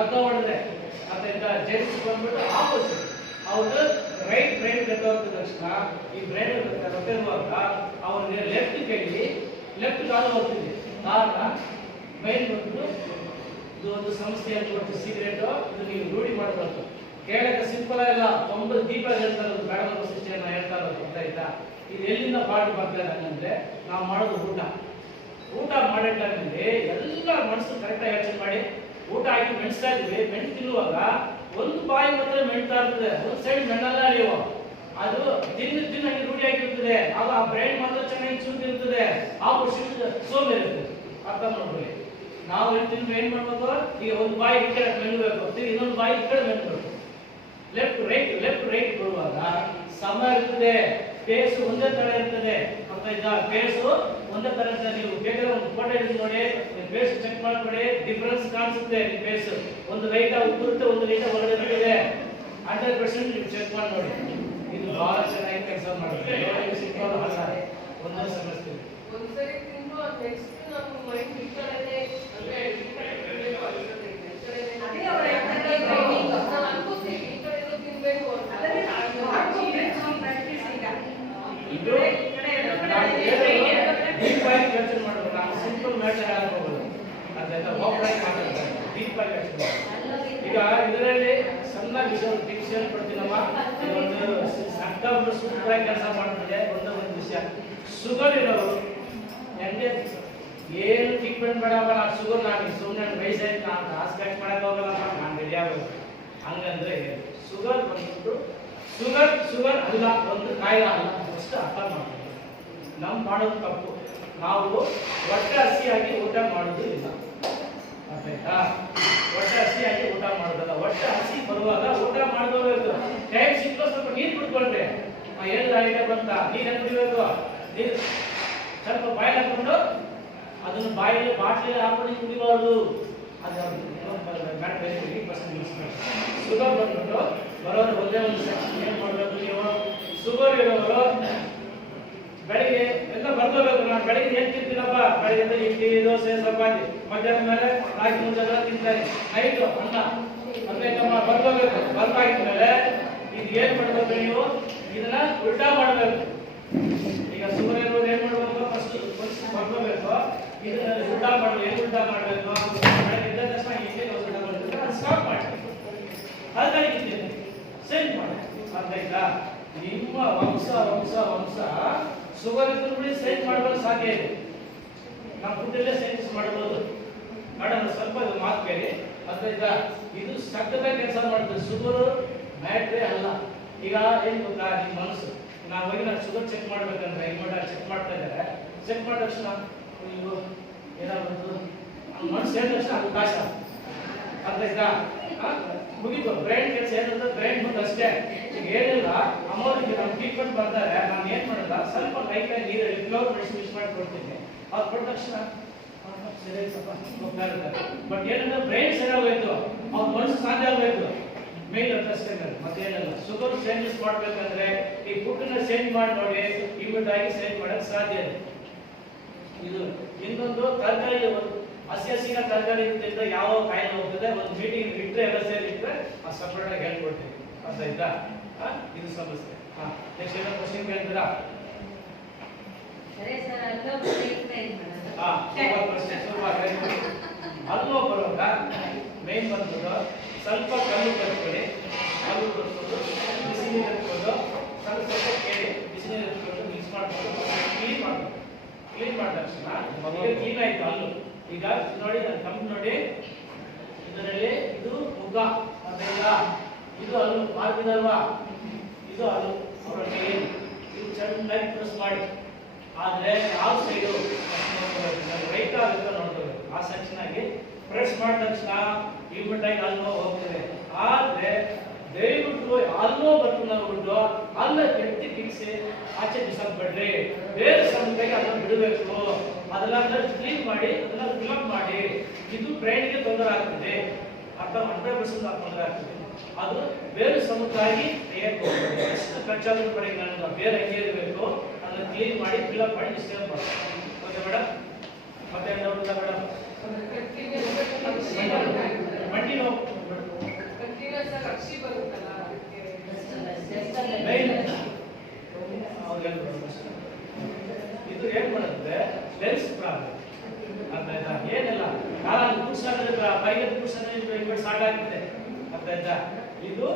ಲಗ್ನ ಹೊಡೆದ್ರೆ ಅದರಿಂದ ಜೆಂಟ್ಸ್ ಬಂದ್ಬಿಟ್ಟು ಆಪೋಸಿಟ್ ಅವ್ರದ್ದು ರೈಟ್ ಬ್ರೈನ್ ಗೆದ್ದೋದ ತಕ್ಷಣ ಈ ಬ್ರೈನ್ ಗೊತ್ತಿರುವಾಗ ಅವ್ರಿಗೆ ಲೆಫ್ಟ್ ಕೈಲಿ ಲೆಫ್ಟ್ ಕಾಲು ಹೋಗ್ತಿದೆ. ಕಾರಣ ಮೈನ್ ಬಂದ್ಬಿಟ್ಟು ಇದು ಒಂದು ಸಂಸ್ಥೆ ಅಂತ ಸಿಗರೇಟ್ ಇದು ನೀವು ರೂಢಿ ಮಾಡಬೇಕು. ಕೇಳಕ್ಕೆ ಸಿಂಪಲ್ ಇಲ್ಲ, 9 ದೀಪ ಹೇಳ್ತಾರೆ ಬೇಡದ ವೈಶಿಷ್ಟ್ಯನ ಹೇಳ್ತಾ ಇರೋದು ಗೊತ್ತಾಯ್ತಾ. ಇದು ಎಲ್ಲಿಂದ ಪಾಠ ಬರ್ತಾ ಇದೆ ಅಂದ್ರೆ ನಾವು ಮಾಡೋದು ಊಟ ಮಾಡೋ ಟೈಮಲ್ಲಿ ಎಲ್ಲ ಮನಸ್ಸು ಕರೆಕ್ಟಾಗಿ ಯೋಚನೆ ಮಾಡಿ ಊಟ ಹಾಕಿ ಮೆಣಸ್ತಾ ಇದ್ವಿ. ಮೆಣಸು ತಿನ್ನುವಾಗ ಒಂದು ಬಾಯಿ ಮಾತ್ರ ಮೆಣ್ತಾ ಇರ್ತದೆ, ಒಂದು ಸೈಡ್ ಮೆಣ್ಣಲ್ಲ ನೀವು. ಅದು ದಿನ ಹಂಗೆ ರೂಢಿ ಆಗಿರ್ತದೆ. ಆಗ ಆ ಬ್ರೈನ್ ಮಾತ್ರ ಚೆನ್ನಾಗಿ ಚೂತಿರ್ತದೆ, ಆ ಸೋಮೆ ಇರ್ತದೆ. ಅರ್ಥ ಮಾಡ್ಕೊಳ್ಳಿ. ನಾವು ಹೇಳ್ತೀನಿ ಏನ್ ಮಾಡ್ಬೇಕು, ಈಗ ಒಂದು ಬಾಯಿ ಈ ಕಡೆ ಮೆಲ್ಲಬೇಕು, ಇನ್ನೊಂದು ಬಾಯಿ ಈ ಕಡೆ ಮೆಲ್ಲಬೇಕು. ಲೆಫ್ಟ್ ರೈಟ್ ಕೊಡುವಾಗ ಸಮ ಇರ್ತದೆ, ಫೇಸ್ ಒಂದೇ ತರ ಇರ್ತದೆ. ಗೊತ್ತಾಯ್ತಾ? ಫೇಸ್ ಒಂದೇ ತರ ಇರ್ತದೆ. ನೀವು ಬೇಕಾದ್ರೆ ಒಂದು ಫೋಟೋ ಹಿಡಿದು ನೋಡಿ, ಫೇಸ್ ಚೆಕ್ ಮಾಡ್ಕೊಳ್ಳಿ, ಡಿಫರೆನ್ಸ್ ಕಾಣಿಸುತ್ತೆ. ನಿಮ್ಮ ಫೇಸ್ ಒಂದು ಲೈಟ್ ಉದುರುತ್ತೆ, ಒಂದು ಲೈಟ್ ಒಳಗಡೆ ಇರುತ್ತೆ. 100% ನೀವು ಚೆಕ್ ಮಾಡಿ ನೋಡಿ. ಇದು ಬಹಳ ಚೆನ್ನಾಗಿ ಕೆಲಸ ಮಾಡುತ್ತೆ. ಒಂದೇ ಸಮಸ್ಯೆ ಒಂದ್ಸರಿ ತಿಂದು ನೆಕ್ಸ್ಟ್ ನಮ್ಮ ಮೈಂಡ್ ಈ ಕಡೆನೇ ಅಂದ್ರೆ ಈ ಕಡೆ ಅದೇ ಅವರ ನಾನು ಅನ್ಕೋತೀನಿ ಈ ಕಡೆ ತಿನ್ಬೇಕು ಅಂತ. ಅದನ್ನೇ ಪ್ರಾಕ್ಟೀಸ್ ಈಗ ಇದು ಡೀಪಾಗಿ ಯೋಚನೆ ಮಾಡಬೇಕು. ನಾವು ಸಿಂಪಲ್ ಮ್ಯಾಟರ್ ಹೇಳಬಹುದು, ಅದೆಲ್ಲ ಓಪನ್ ಮಾತಾಡ್ತಾರೆ. ಡೀಪಾಗಿ ಯೋಚನೆ ಈಗ ಇದರಲ್ಲಿ ಸಣ್ಣ ವಿಷಯ ಟಿಪ್ಸ್ ಹೇಳ್ಕೊಡ್ತೀನಮ್ಮ. ಇದೊಂದು ಸಣ್ಣ ಸೂಪರ್ ಆಗಿ ಕೆಲಸ ಮಾಡ್ತಿದೆ. ಒಂದು ವಿಷಯ, ಶುಗರ್ ಇರೋರು ಹೆಂಗೆ ಏನು ಟ್ರೀಟ್ಮೆಂಟ್ ಬೇಡಪ್ಪ, ನಾನು ಶುಗರ್ ನಾನು ಸುಮ್ಮನೆ ವಯಸ್ಸಾಯ್ತು ನಾನು ಹಾಸ್ಪಿಟಲ್ ಮಾಡಕ್ಕೆ ಹೋಗಲ್ಲಪ್ಪ, ನಾನು ರೆಡಿ ಆಗೋದು ಹಂಗಂದ್ರೆ ಶುಗರ್ ಬಂದ್ಬಿಟ್ಟು ಶುಗರ್ ಅಲ್ಲ, ಒಂದು ಕಾಯಿಲೆ ಅಲ್ಲ. ಅಷ್ಟು ಅರ್ಥ ಮಾಡ್ತೀವಿ. ನಾವು ಮಾಡೋದು ತಪ್ಪು. ನಾವು ಹೊಟ್ಟೆ ಹಸಿಯಾಗಿ ಊಟ ಮಾಡೋದು ಇಲ್ಲ. ಆಯ್ತಾ? ಹೊಟ್ಟೆ ಹಸಿಯಾಗಿ ಊಟ ಮಾಡೋದಲ್ಲ. ಹೊಟ್ಟೆ ಹಸಿ ಬರುವಾಗ ಊಟ ಮಾಡೋದು. ಟೈಮ್ ಸಿಕ್ಕೋ ಸ್ವಲ್ಪ ನೀರು ಕುಡ್ಕೊಂಡ್ರೆ ಏನು ಐಡಿಯಾ ಬಂತ, ನೀರು ಕುಡಿಬೇಕು. ನೀರು ಸ್ವಲ್ಪ ಬಾಯಿಲ್ ಹಾಕೊಂಡು ಅದನ್ನು ಬಾಯಿಗೆ ಬಾಟ್ಲಿಗೆ ಹಾಕೊಂಡು ಕುಡಿಬಾರ್ದು. ಅದು ಶುಗರ್ ಬಂದ್ಬಿಟ್ಟು ಬರೋರು ಒಂದೇ ಒಂದು ಸೆಕ್ಷನ್ ಏನು ಮಾಡಬೇಕು, ನೀವು ಶುಗರ್ ಇರೋರು ಬೆಳಿಗ್ಗೆ ಎಲ್ಲ ಬರ್ಕೋಬೇಕು. ನಾನು ಬೆಳಿಗ್ಗೆ ಏನು ತಿಂತೀನಪ್ಪ, ಬೆಳಿಗ್ಗೆ ಇಡ್ಲಿ ದೋಸೆ ಚಪಾತಿ, ಮಧ್ಯಾಹ್ನ ಮೇಲೆ 4-3 ಜನ ತಿಂತಾರೆ, ನೈಟು ಅನ್ನ ಅದ್ಬೇಕಮ್ಮ ಬರ್ಕೋಬೇಕು. ಬರ್ಕಾಗಿದ್ಮೇಲೆ ಇದು ಏನು ಮಾಡಬೇಕು, ನೀವು ಇದನ್ನ ಉಲ್ಟಾ ಮಾಡಬೇಕು. ಈಗ ಶುಗರ್ ಇರೋರು ಏನು ಮಾಡಬೇಕು, ಫಸ್ಟ್ ಬರ್ಕೋಬೇಕು. ಇದನ್ನ ಉಲ್ಟಾ ಮಾಡಬೇಕು. ಏನು ಉಲ್ಟಾ ಮಾಡಬೇಕು, ಬೆಳಗ್ಗೆ ಎದ್ದ ತಕ್ಷಣ ಇಡ್ಲಿ ದೋಸೆ ತಗೊಳ್ಬೇಕು, ಅದು ಸ್ಟಾಪ್ ಮಾಡಿ ಹಾಗಾಗಿ ಸೇಂಜ್ ಮಾಡಿ. ಅರ್ಥಾಯ್ತಾ? ನಿಮ್ಮ ವಂಶ ಶುಗರ್ ಇದ್ರೂ ಕೂಡ ಸೇಂಜ್ ಮಾಡಲು ಸಾಧ್ಯ ಇದೆ. ನಾವು ಫುಡ್ಡಲ್ಲೇ ಸೇಂಜ್ ಮಾಡಬಹುದು. ಮಾಡೋಣ ಸ್ವಲ್ಪ ಇದು ಮಾತು ಕೇಳಿ. ಅರ್ಥಾಯ್ತಾ? ಇದು ಸಕ್ಕತ್ತಾಗಿ ಕೆಲಸ ಮಾಡುತ್ತೆ. ಶುಗರ್ ಮ್ಯಾಟ್ರೇ ಅಲ್ಲ. ಈಗ ಏನು ಗೊತ್ತಾ, ನಿಮ್ಮ ಮನಸ್ಸು ನಾವು ಹೋಗಿ ನಾನು ಶುಗರ್ ಚೆಕ್ ಮಾಡ್ಬೇಕಂದ್ರೆ ಇನ್ವರ್ಟರ್ ಚೆಕ್ ಮಾಡ್ತಾ ಇದ್ದಾರೆ. ಚೆಕ್ ಮಾಡಿದ ತಕ್ಷಣ ನೀವು ಏನಾಗ್ಬೋದು, ಮನಸ್ಸು ಹೇಳಿದ ತಕ್ಷಣ ಅದು ಕಾಶ. ಅರ್ಥಾಯ್ತಾ? ಮುಗಿತು. ಬ್ರೈನ್ ಕೆಲಸ ಏನಂದ್ರೆ ಬ್ರೈನ್ ಬಂದು ಅಷ್ಟೇ. ಈಗ ಏನಿಲ್ಲ, ಅಮ್ಮವ್ರಿಗೆ ನಮ್ಮ ಟ್ರೀಟ್ಮೆಂಟ್ ಬರ್ತಾರೆ. ನಾನು ಏನು ಮಾಡಲ್ಲ, ಸ್ವಲ್ಪ ಲೈಟಾಗಿ ನೀರಲ್ಲಿ ಫ್ಲೋರ್ ಮಿಕ್ಸ್ ಮಾಡಿ ಕೊಡ್ತೀನಿ. ಅವ್ರು ಕೊಟ್ಟ ತಕ್ಷಣ ಸರಿ ಸ್ವಲ್ಪ ಹೋಗ್ತಾ ಇರ್ತಾರೆ. ಬಟ್ ಏನಂದ್ರೆ ಬ್ರೈನ್ ಸರಿ ಹೋಗ್ಬೇಕು, ಅವ್ರ ಮನಸ್ಸು ಸಾಧ್ಯ ಆಗಬೇಕು. ಮೇಲ್ ಅಷ್ಟೇ, ಮತ್ತೇನಿಲ್ಲ. ಶುಗರ್ ಚೇಂಜಸ್ ಮಾಡ್ಬೇಕಂದ್ರೆ ಈ ಫುಡ್ನ ಚೇಂಜ್ ಮಾಡಿ ನೋಡಿ, ಇಮಿಡಿಯೇಟ್ ಆಗಿ ಚೇಂಜ್ ಮಾಡಕ್ ಸಾಧ್ಯ ಇದೆ. ಇದು ಇನ್ನೊಂದು ತರಕಾರಿ, ಹಸಿನ ತರಕಾರಿ ಇದ್ರಿಂದ ಯಾವ ಕಾಯಿಲೆ ಹೋಗ್ತದೆ, ಒಂದು ಮೀಟಿಂಗ್ ಇಟ್ಟರೆ ಎಲ್ಲ ಸೇರಿಟ್ರೆ ಆ ಸಪ್ರೇಟ್ ಆಗಿ ಹೇಳ್ಕೊಡ್ತೀವಿ. ಅರ್ಥ ಆಯ್ತಾ? ಇದು ಸಮಸ್ಯೆ. ನೆಕ್ಸ್ಟ್ ಏನೋ ಕ್ವಶನ್ ಕೇಳ್ತೀರಾ? ಅಲ್ಲೋ ಬರುವಾಗ ಮೇನ್ ಬಂದ್ಬಿಟ್ಟು ಸ್ವಲ್ಪ ಕಲ್ಲು ಕಲ್ತ್ಕೊಳ್ಳಿ. ಕಲ್ಲು ಕಲ್ತ್ಕೊಂಡು ಬಿಸಿ ನೀರು ಎತ್ಕೊಂಡು ಸ್ವಲ್ಪ ಕೇಳಿ ಬಿಸಿ ನೀರು ಎತ್ಕೊಂಡು ಮಿಕ್ಸ್ ಮಾಡ್ಕೊಂಡು ಕ್ಲೀನ್ ಮಾಡಬೇಕು. ಕ್ಲೀನ್ ಮಾಡಿದ ತಕ್ಷಣ ಕ್ಲೀನ್ ಆಯ್ತು ಅಲ್ಲು. ಈಗ ನೋಡಿ ನನ್ನ ಕಂಪ್ ನೋಡಿ, ಇದರಲ್ಲಿ ಇದು ಮುಖ ಅರ್ಥ. ಇದು ಅಲ್ಲು ಮಾರ್ಬಿದಲ್ವಾ, ಇದು ಅಲ್ಲು ಅವರ ಕೈಯಲ್ಲಿ. ಇದು ಚೆನ್ನಾಗಿ ಪ್ರೆಸ್ ಮಾಡಿ. ಆದ್ರೆ ಯಾವ ಸೈಡು ರೈಟ್ ಆಗುತ್ತೆ ನೋಡ್ಕೋಬೇಕು. ಆ ಸೆಕ್ಷನ್ ಆಗಿ ಪ್ರೆಸ್ ಮಾಡಿದ ತಕ್ಷಣ ಇಮಿಡಿಯೇಟ್ ಆಗಿ ಅಲ್ಲೋ ಹೋಗ್ತದೆ. ಆದ್ರೆ ದಯವಿಟ್ಟು ಅಲ್ಲೋ ಬರ್ತದೆ ಬಿಟ್ಟು ಅಲ್ಲ ಕೆಟ್ಟಿ ಕಿಕ್ಸಿ ಆಚೆ ಬಿಸಾಕ್ಬೇಡ್ರಿ. ಬೇರೆ ಸಮಯಕ್ಕೆ ಅದನ್ನು ಬಿಡಬೇಕು. ಅದೆಲ್ಲ ಕ್ಲೀನ್ ಮಾಡಿ ಅದನ್ನ ಫಿಲ್ಅಪ್ ಮಾಡಿ. ಇದು ಬ್ರೈನ್ಗೆ ತೊಂದರೆ ಆಗ್ತದೆ. ಅರ್ಥ 100% ತೊಂದರೆ ಆಗ್ತದೆ. ಅದು ಬೇರೆ ಸಮಯಕ್ಕಾಗಿ ಎಷ್ಟು ಖರ್ಚಾದ್ರೂ ಪಡೆಗೆ ನನಗೆ ಬೇರೆ ಹೆಂಗೆ ಇರಬೇಕು ಅದನ್ನ ಕ್ಲೀನ್ ಮಾಡಿ ಫಿಲ್ಅಪ್ ಮಾಡಿ ಡಿಸ್ಟರ್ಬ್ ಮಾಡಿ. Okay madam? ಮತ್ತೆ ಡೌಟ್ ಇಲ್ಲ ಮೇಡಮ್? ಮಂಡಿ ನೋವು ಲೆನ್ಸ್ ಪ್ರಾಬ್ಲಮ್. ಅರ್ಥ ಆಯ್ತಾ? ಏನಿಲ್ಲ ಕಾಲ ಕೂರ್ಸೋದ್ರೆ ಕೈಗೆ ಕೂರ್ಸೋದ್ರೆ ಇನ್ವೆಟ್ ಸ್ಟಾರ್ಟ್ ಆಗ್ತದೆ. ಅರ್ಥ ಆಯ್ತಾ? ಇದು